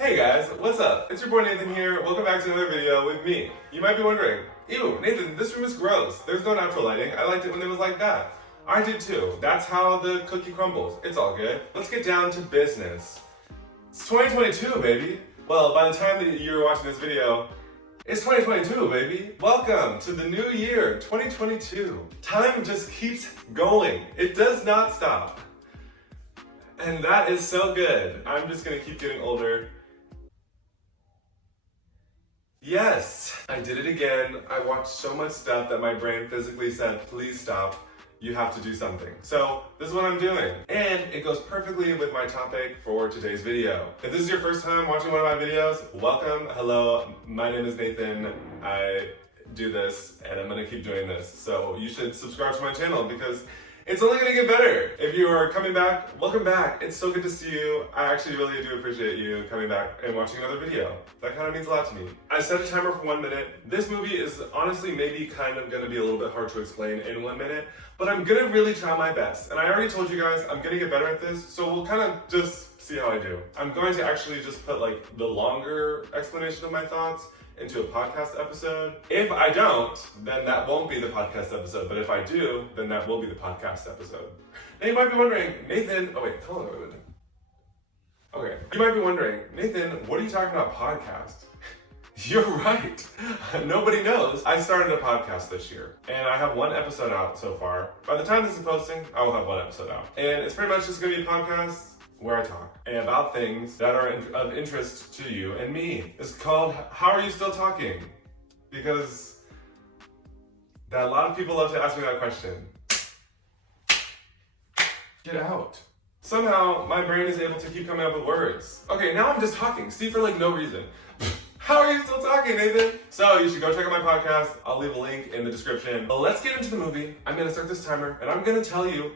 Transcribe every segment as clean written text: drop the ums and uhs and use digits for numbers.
Hey guys, what's up? It's your boy Nathan here. Welcome back to another video with me. You might be wondering, ew, Nathan, this room is gross. There's no natural lighting. I liked it when it was like that. I did too. That's how the cookie crumbles. It's all good. Let's get down to business. It's 2022, baby. Well, by the time that you're watching this video, it's 2022, baby. Welcome to the new year, 2022. Time just keeps going. It does not stop. And that is so good. I'm just gonna keep getting older. Yes, I did it again. I watched so much stuff that my brain physically said, please stop. You have to do something. So this is what I'm doing. And it goes perfectly with my topic for today's video. If this is your first time watching one of my videos, welcome, hello, my name is Nathan. I do this and I'm gonna keep doing this. So you should subscribe to my channel because it's only gonna get better. If you are coming back, welcome back. It's so good to see you. I actually really do appreciate you coming back and watching another video. That kind of means a lot to me. I set a timer for 1 minute. This movie is honestly maybe kind of gonna be a little bit hard to explain in 1 minute, but I'm gonna really try my best. And I already told you guys I'm gonna get better at this, so we'll kind of just see how I do. I'm going to actually just put like the longer explanation of my thoughts into a podcast episode. If I don't, then that won't be the podcast episode. But if I do, then that will be the podcast episode. Now you might be wondering, Nathan, oh wait, hold on. Okay, you might be wondering, Nathan, what are you talking about podcast? You're right. Nobody knows. I started a podcast this year and I have 1 episode out so far. By the time this is posting, I will have 1 episode out. And it's pretty much just gonna be a podcast where I talk and about things that are of interest to you and me. It's called How Are You Still Talking? Because a lot of people love to ask me that question. Get out. Somehow my brain is able to keep coming up with words. Okay, now I'm just talking. See, for like no reason. How are you still talking, Nathan? So you should go check out my podcast. I'll leave a link in the description. But let's get into the movie. I'm gonna start this timer and I'm gonna tell you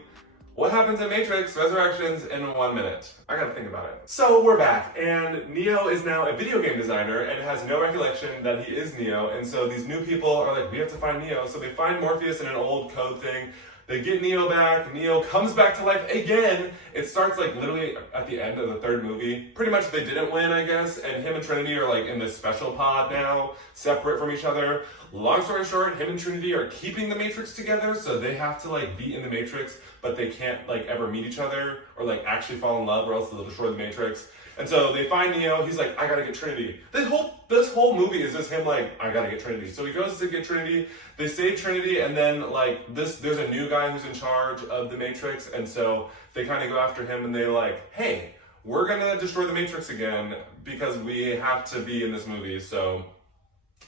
what happens in Matrix Resurrections in 1 minute. I gotta think about it. So we're back, and Neo is now a video game designer and has no recollection that he is Neo, and so these new people are like, we have to find Neo, so they find Morpheus in an old code thing. They get Neo back, Neo comes back to life again. It starts like literally at the end of the 3rd movie. Pretty much they didn't win, I guess, and him and Trinity are like in this special pod now, separate from each other. Long story short, him and Trinity are keeping the Matrix together, so they have to like be in the Matrix, but they can't like ever meet each other or like actually fall in love or else they'll destroy the Matrix. And so they find Neo, he's like, I gotta get Trinity. This whole movie is just him like, I gotta get Trinity. So he goes to get Trinity, they save Trinity, and then like there's a new guy who's in charge of the Matrix, and so they kind of go after him and they're like, hey, we're gonna destroy the Matrix again because we have to be in this movie, so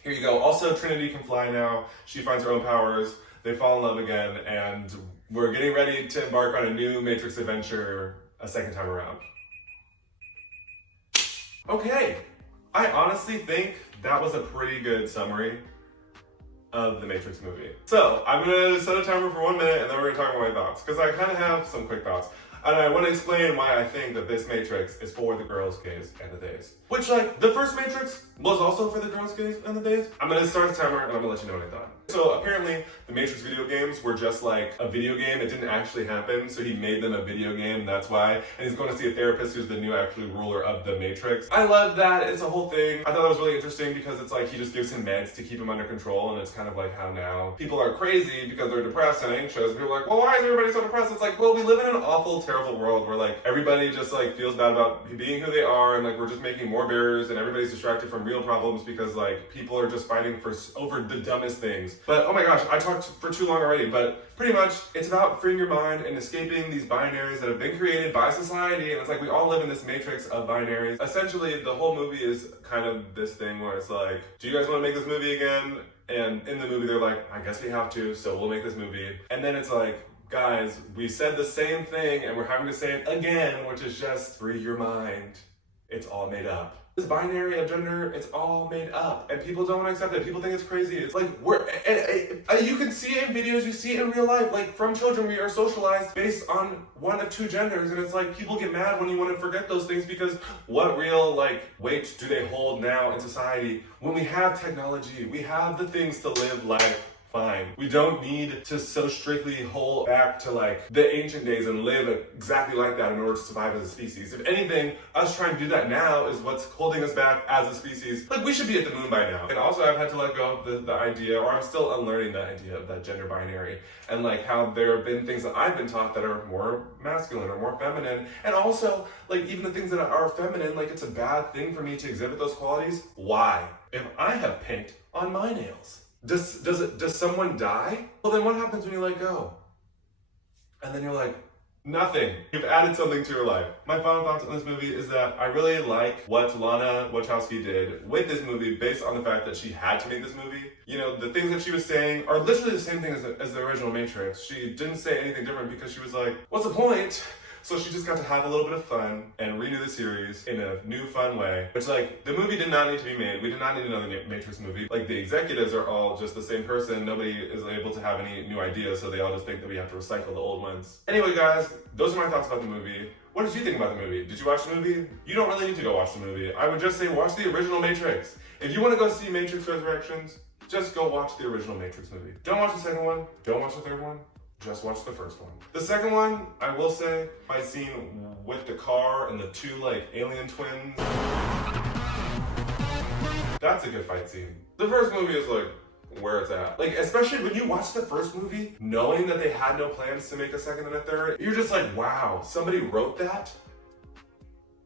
here you go. Also, Trinity can fly now, she finds her own powers, they fall in love again, and we're getting ready to embark on a new Matrix adventure a 2nd time around. Okay, I honestly think that was a pretty good summary of the Matrix movie. So I'm gonna set a timer for 1 minute and then we're gonna talk about my thoughts, because I kind of have some quick thoughts. And I want to explain why I think that this Matrix is for the girls, gays, and the theys. Which, like, the first Matrix was also for the girls, gays, and the theys. I'm gonna start the timer and I'm gonna let you know what I thought. So apparently, the Matrix video games were just like a video game. It didn't actually happen, so he made them a video game, that's why. And he's going to see a therapist who's the new actually ruler of the Matrix. I love that, it's a whole thing. I thought that was really interesting because it's like he just gives him meds to keep him under control, and it's kind of like how now people are crazy because they're depressed and anxious. And people are like, well, why is everybody so depressed? It's like, well, we live in an awful, terrible world where like everybody just like feels bad about being who they are, and like we're just making more barriers and everybody's distracted from real problems because like people are just fighting over the dumbest things. But oh my gosh, I talked for too long already, but pretty much it's about freeing your mind and escaping these binaries that have been created by society, and it's like we all live in this matrix of binaries. Essentially, the whole movie is kind of this thing where it's like, do you guys want to make this movie again? And in the movie they're like, I guess we have to, so we'll make this movie. And then it's like, guys, we said the same thing and we're having to say it again, which is just free your mind. It's all made up. This binary of gender, it's all made up, and people don't want to accept it. People think it's crazy. It's like you can see it in videos, you see it in real life. Like from children, we are socialized based on 1 of 2 genders, and it's like people get mad when you want to forget those things because what real like weight do they hold now in society when we have technology, we have the things to live life fine. We don't need to so strictly hold back to like the ancient days and live exactly like that in order to survive as a species. If anything, us trying to do that now is what's holding us back as a species. Like, we should be at the moon by now. And also, I've had to let go of the idea, or I'm still unlearning the idea of that gender binary, and like how there have been things that I've been taught that are more masculine or more feminine, and also like even the things that are feminine, like it's a bad thing for me to exhibit those qualities. Why? If I have paint on my nails, does someone die? Well, then what happens when you let go? And then you're like, nothing. You've added something to your life. My final thoughts on this movie is that I really like what Lana Wachowski did with this movie based on the fact that she had to make this movie. You know, the things that she was saying are literally the same thing as the original Matrix. She didn't say anything different because she was like, what's the point? So she just got to have a little bit of fun and renew the series in a new, fun way. Which, like, the movie did not need to be made. We did not need another Matrix movie. Like, the executives are all just the same person. Nobody is able to have any new ideas, so they all just think that we have to recycle the old ones. Anyway, guys, those are my thoughts about the movie. What did you think about the movie? Did you watch the movie? You don't really need to go watch the movie. I would just say watch the original Matrix. If you want to go see Matrix Resurrections, just go watch the original Matrix movie. Don't watch the second one. Don't watch the third one. Just watch the first one. The second one, I will say, my scene with the car and the two, like, alien twins. That's a good fight scene. The first movie is, like, where it's at. Like, especially when you watch the first movie, knowing that they had no plans to make a second and a third, you're just like, wow, somebody wrote that?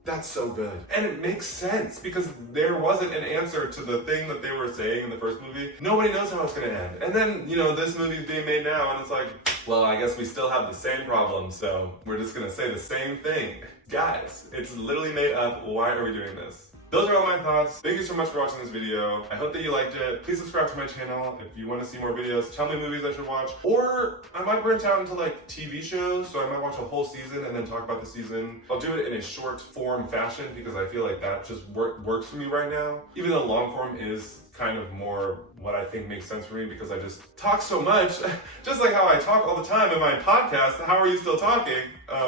That's so good. And it makes sense because there wasn't an answer to the thing that they were saying in the first movie. Nobody knows how it's gonna end. And then, you know, this movie's being made now and it's like, well, I guess we still have the same problem, so we're just gonna say the same thing. Guys, it's literally made up. Why are we doing this? Those are all my thoughts. Thank you so much for watching this video. I hope that you liked it. Please subscribe to my channel if you want to see more videos. Tell me movies I should watch. Or I might branch out into like TV shows, so I might watch a whole season and then talk about the season. I'll do it in a short form fashion because I feel like that just works for me right now. Even though long form is kind of more what I think makes sense for me because I just talk so much. Just like how I talk all the time in my podcast, How Are You Still Talking?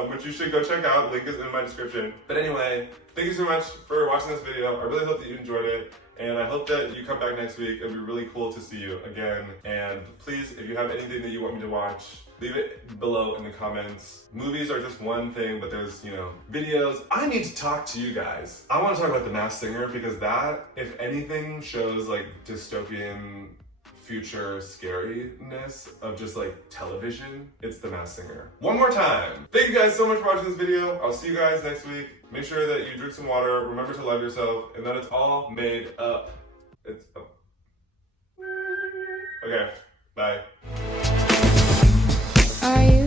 Which you should go check out. Link is in my description. But anyway, thank you so much for watching this video. I really hope that you enjoyed it. And I hope that you come back next week. It'd be really cool to see you again. And please, if you have anything that you want me to watch, leave it below in the comments. Movies are just one thing, but there's, you know, videos. I need to talk to you guys. I want to talk about The Masked Singer because that, if anything, shows like dystopian future scariness of just like television. It's The Masked Singer. One more time. Thank you guys so much for watching this video. I'll see you guys next week. Make sure that you drink some water. Remember to love yourself and that it's all made up. It's up. Okay, bye. Are you